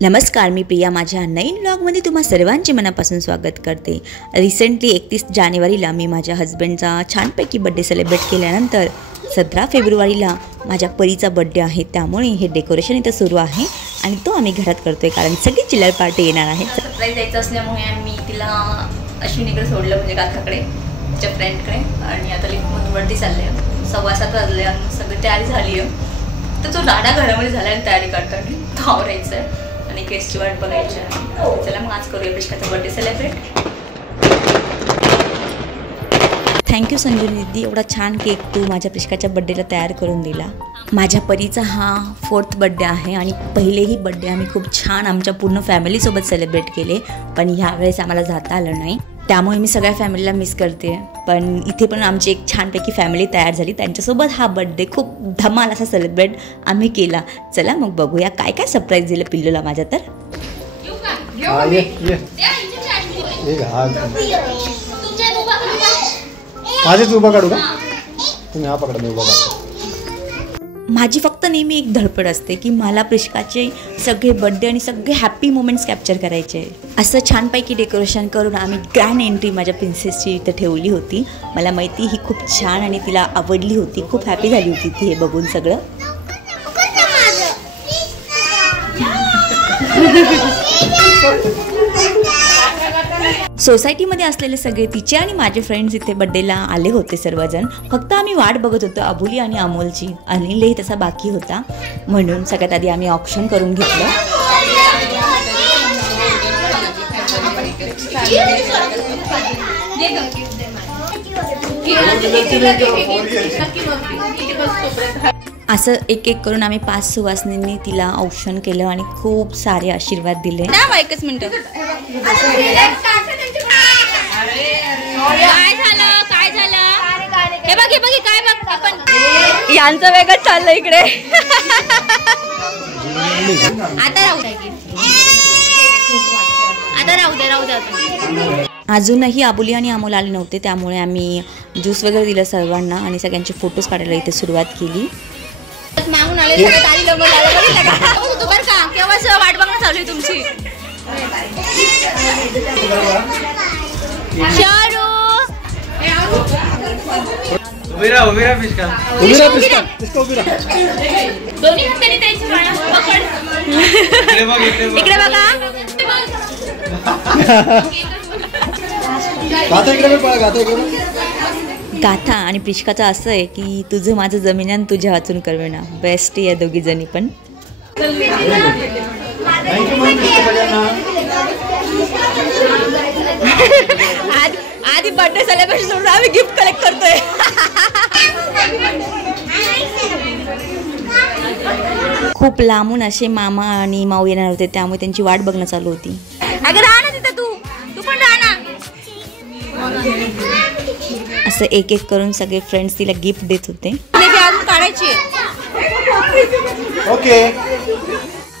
नमस्कार, मी प्रिया माझ्या नवीन व्लॉगमध्ये तुम्हा सर्वांचे मनापासून स्वागत करते। रिसेंटली 31 जानेवारीला मी माझ्या हस्बंडचा छानपैकी बर्थडे सेलिब्रेट केल्यानंतर 17 फेब्रुवारीला माझ्या परीचा बर्थडे आहे, त्यामुळे हे डेकोरेशन इथं सुरू आहे आणि तो आम्ही घरात करतोय कारण सगळी चिल्लर पार्टी येणार आहे। सरप्राईज द्यायचं असल्यामुळे आम्ही तिला अश्विनीकडे सोडलं, म्हणजे गाथाकडे, तिच्या फ्रेंडकडे, आणि आता लिफ्टवरती चालले। 7:15 वाजले आणि सगळी तयारी झाली आहे। तर तो राडा घरामध्ये झाला आणि तयारी करताना तो आवरायचं आहे आणि केसची वाट बघायची आहे। चला मग आज करूया प्रिष्काचा बर्थडे सेलिब्रेट। थँक्यू संजू दीदी, एवढा छान केक तू माझ्या प्रिष्काच्या बर्थडेला तयार करून दिला। माझ्या परीचा हा 4th बर्थडे आहे आणि पहिलेही बर्थडे आम्ही खूप छान आमच्या पूर्ण फॅमिलीसोबत सेलिब्रेट केले, पण ह्यावेळेस आम्हाला जाता आलं नाही, त्यामुळे मी सगळ्या फॅमिलीला मिस करते। पण इथे पण आमची एक छानपैकी फॅमिली तयार झाली, त्यांच्यासोबत हा बर्थडे खूप धमाल असा सेलिब्रेट आम्ही केला। चला मग बघूया काय काय सरप्राईज दिलं पिल्लूला माझ्या। तर माझी फक्त नेहमी एक धडपड असते की मला प्रिष्काचे सगळे बर्थडे आणि सगळे हॅपी मोमेंट्स कॅप्चर करायचे। असं छानपैकी डेकोरेशन करून आम्ही ग्रँड एंट्री माझ्या प्रिन्सेसची इथं ठेवली होती। मला माहिती ही खूप छान आणि तिला आवडली होती, खूप हॅपी झाली होती ती हे बघून सगळं। सोसायटीमध्ये असलेले सगळे तिचे आणि माझे फ्रेंड्स इथे बर्थडेला आले होते सर्वजण। फक्त आम्ही वाट बघत होतो अबुली आणि अमोलची। अनिलही तसा बाकी होता, म्हणून सगळ्यात आधी आम्ही ऑप्शन करून घेतलं। असं एक एक करून आम्ही 5 सुवासिनींनी तिला औक्षण केलं आणि खूप सारे आशीर्वाद दिले। एकच मिनिट, काय झालं हे बघ काय बघ, आपण यांचं वेगळंच चाललं इकडे। आता राहू दे। अजूनही अबुली आणि अमोल आले नव्हते, त्यामुळे आम्ही ज्यूस वगैरे दिलं सर्वांना आणि सगळ्यांचे फोटोज काढायला इथे सुरुवात केली। मागून आले सगळं तारी होतो बरं का, केव्हाच वाट बघणं चालू आहे तुमची। उभीरा पिष्का दोन्ही हाताने त्यांची माळा पकड, इकडे बघा। गाथा आणि प्रिष्काचं असं आहे की तुझं माझं जमीन आणि तुझ्या वाचून करवेना, बेस्ट या दोघी जणी पण। आधी बर्थडे सेलिब्रेशन सोडून आम्ही गिफ्ट कलेक्ट करतोय। खूप लांबून असे मामा आणि माऊ येणार होते, त्यामुळे त्यांची वाट बघणं चालू होती। अगं राहा ना तिथं, तू पण राहा ना। असं एक एक करून सगळे फ्रेंड्स तिला गिफ्ट देत होते। काढायची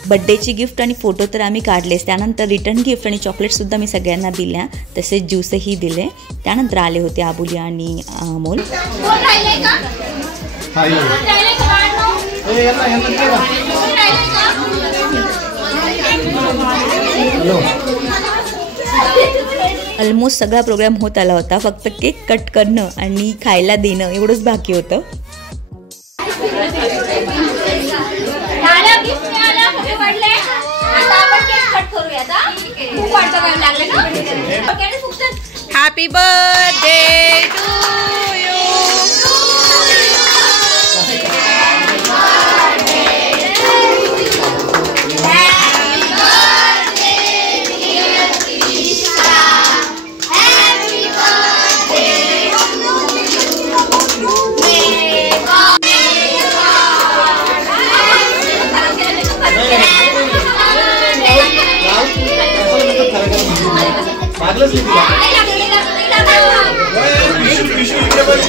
बर्थडेची गिफ्ट आणि फोटो तर आम्ही काढलेच, त्यानंतर रिटर्न गिफ्ट आणि चॉकलेट सुद्धा मी सगळ्यांना दिल्या, तसेच ज्यूसही दिले। त्यानंतर आले होते अबुली आणि अमोल। ऑलमोस्ट सगळा प्रोग्राम होत आला होता, फक्त केक कट करणं आणि खायला देणं एवढंच बाकी होतं। Happy birthday to you.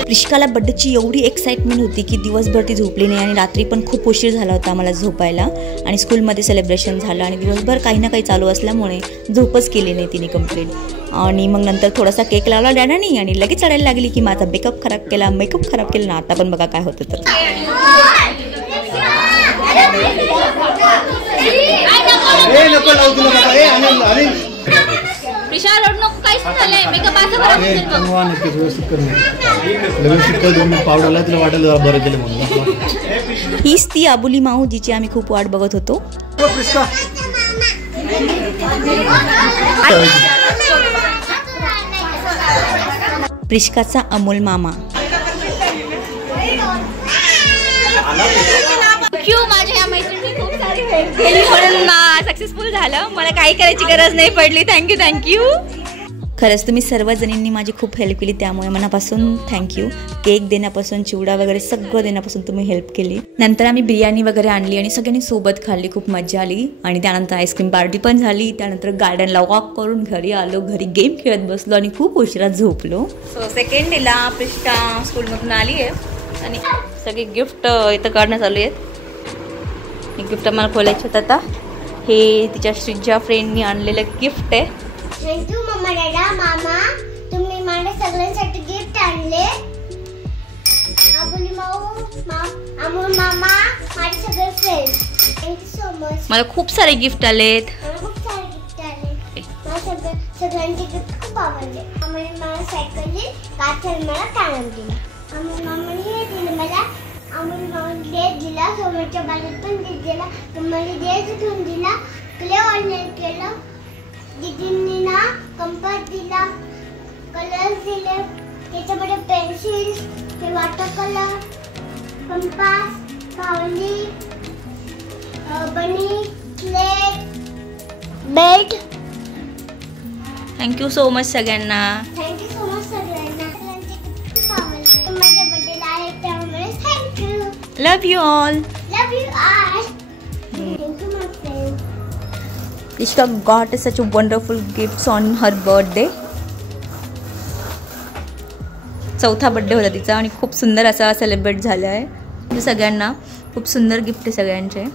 प्रिष्काला बर्थडेची एवढी एक्साइटमेंट होती की दिवसभर ती झोपली नाही आणि रात्री पण खूप उशीर झाला होता मला झोपायला, आणि स्कूलमध्ये सेलिब्रेशन झालं आणि दिवसभर काही ना काही चालू असल्यामुळे झोपच केली नाही तिने कंप्लीट। आणि मग नंतर थोडासा केक लावला डॅडानी आणि लगेच चढायला लागली की माझा मेकअप खराब केला ना। आता पण बघा काय होतं तर नको लावू तुला बाबा. अरे प्रिशा रड नको, काहीच नाही झालंय. मेकअप असं बरं नक्कीच व्यवस्थित कर, व्यवस्थित कर. 2 मिनिट पावडरला तुला वाटेल जरा बरं केलं म्हणून. हीच ती आबुली माऊ जिची आम्ही खूप वाट बघत होतो. प्रिशकाचा अमोल मामा. थँक्यू, माझ्या या मैत्रिणी खूप सारी हेल्प केली म्हणून सक्सेसफुल झालं. मला काही करायची गरज नाही पडली. थँक्यू. खरंच तुम्ही सर्वजणींनी माझी खूप हेल्प केली, त्यामुळे मनापासून थँक्यू. केक देण्यापासून, चिवडा वगैरे सगळं देण्यापासून तुम्ही हेल्प केली. नंतर आम्ही बिर्याणी वगैरे आणली आणि सगळ्यांनी सोबत खाल्ली. खूप मजा आली. आणि त्यानंतर आईस्क्रीम पार्टी पण झाली. त्यानंतर गार्डनला वॉक करून घरी आलो. घरी गेम खेळत बसलो आणि खूप उशिरा झोपलो. सो सेकंड डेला प्रिष्का स्कूलमधून आली आहे आणि सगळे गिफ्ट इथं काढण्यात चालू आहेत. हे गिफ्ट मला खोलायचे आहेत आता. हे तिच्या श्रीजा फ्रेंडनी आणलेलं गिफ्ट आहे. थँक्यू मम्मा, डॅडा, मामा, तुम्ही माझ्या सगळ्यांसाठी गिफ्ट आणले. आबुली माऊ, अमोल मामा, माझे सगळे फ्रेंड्स, थँक्यू सो मच. मला खूप सारे गिफ्ट आलेत. मला खूप सारे गिफ्ट आले. मला सगळ्यांचे गिफ्ट खूप आवडले. आम्हाला मला सायकल दिली, काचल मला कॅनम दिला. अमोल मामाने हे दिलं मला. अमोल मामाने ड्रेस दिला, समोरच्या बाजूत पण ड्रेस दिला. मला ड्रेस घेऊन दिला, क्ले ऑनलाईन केलं. दीदींनी ना कंपास दिला, कलर्स दिले. त्याच्यामध्ये पेन्सिल, ते वॉटर कलर, कंपास, कावली, bunny, slate, belt. Thank you so much सगळ्यांना. थँक्यू सो मच सगळ्यांना. सगळ्यांचे खूप आवडले. माझ्या बर्थडेला आहे त्यामुळे thank you. Love you all. Love you all. Thank you my friend. Prishka got such a wonderful gifts on her birthday. 4था बर्थडे होता तिचा आणि खूप सुंदर असा सेलिब्रेट झाला आहे. सगळ्यांना खूप सुंदर गिफ्ट आहे सगळ्यांचे.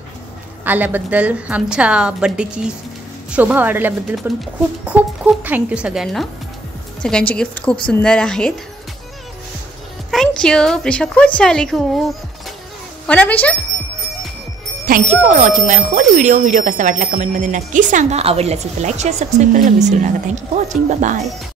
आल्याबद्दल, आमच्या बर्थडेची शोभा वाढवल्याबद्दल पण खूप खूप खूप थँक्यू सगळ्यांना. सगळ्यांचे गिफ्ट खूप सुंदर आहेत. थँक्यू. प्रिशा खुश झाली खूप. हो ना Prisha? Thank you for watching my whole video कसा वाटला कमेंटमध्ये नक्की सांगा. आवडला असेल तर लाईक शेअर सबस्क्राईब करायला विसरू नका. Thank you for watching. Bye bye.